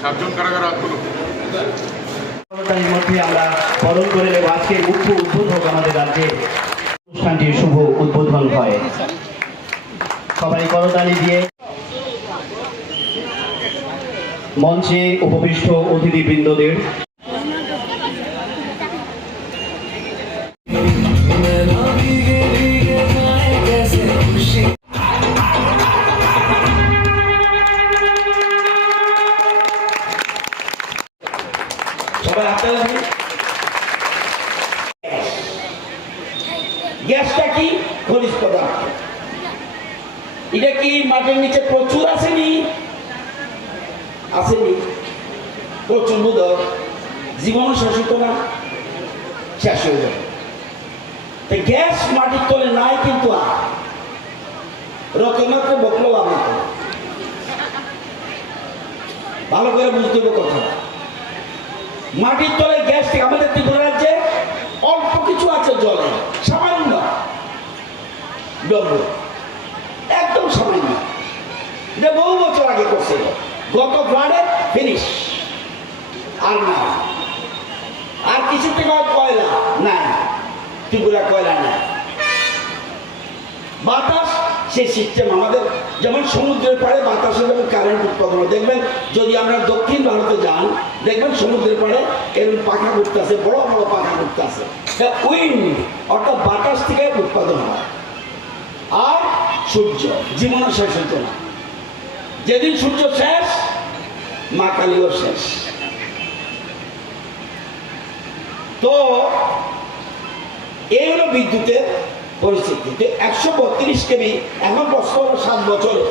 সাতজন কারাগার হাত তুলো তার মধ্যে আমরা বরণ করে নেব। আজকের মুখ্য উদ্বোধক আমাদের রাজ্যে। অনুষ্ঠানটির শুভ উদ্বোধন হয়। সবাই করতালি দিয়ে মঞ্চে উপবিষ্ট অতিথিবৃন্দদের হাতে গ্যাসটা কি? খনিজ পদার্থ। এটা কি মাটির নিচে প্রচুর আসেনি? আসেনি। প্রচুর বুধ জীবন শাসিত না, শেষ হয়ে যাবে। গ্যাস মাটির তলে নাই কিন্তু আর। রতনাত্র বকলো লাভ ভালো করে বুঝতে হবে কথা মাটির তলে গ্যাস থেকে আমাদের ত্রিপুরা রাজ্যে অল্প কিছু আছে জলে, সামান্য। ডম্ব একদম সামান্য। এটা বহু বছর আগে করছে গত ফ্লাডে ফিনিশ আর না। আর কিছু থেকে কয়লা? না ত্রিপুরা কয়লা না বাতাস সেই সিস্টেম আমাদের যেমন সমুদ্রের পাড়ে বাতাসে যেমন কারেন্ট উৎপাদন হয়, দেখবেন যদি আমরা দক্ষিণ ভারতে যান, দেখবেন সমুদ্রের পাড়ে এরকম পাখা ঘুরতে আছে বড় বড় পাখা ঘুরতে আছে উইন্ড অর্থাৎ বাতাস থেকে উৎপাদন হয়। আর সূর্য, জীবনের শেষ হতো না। যেদিন সূর্য শেষ, মা কালীও শেষ। তো, এই হলো বিদ্যুতের পরিস্থিতি একশো বত্রিশ কেবি এখন প্রশ্ন সাত বছরে।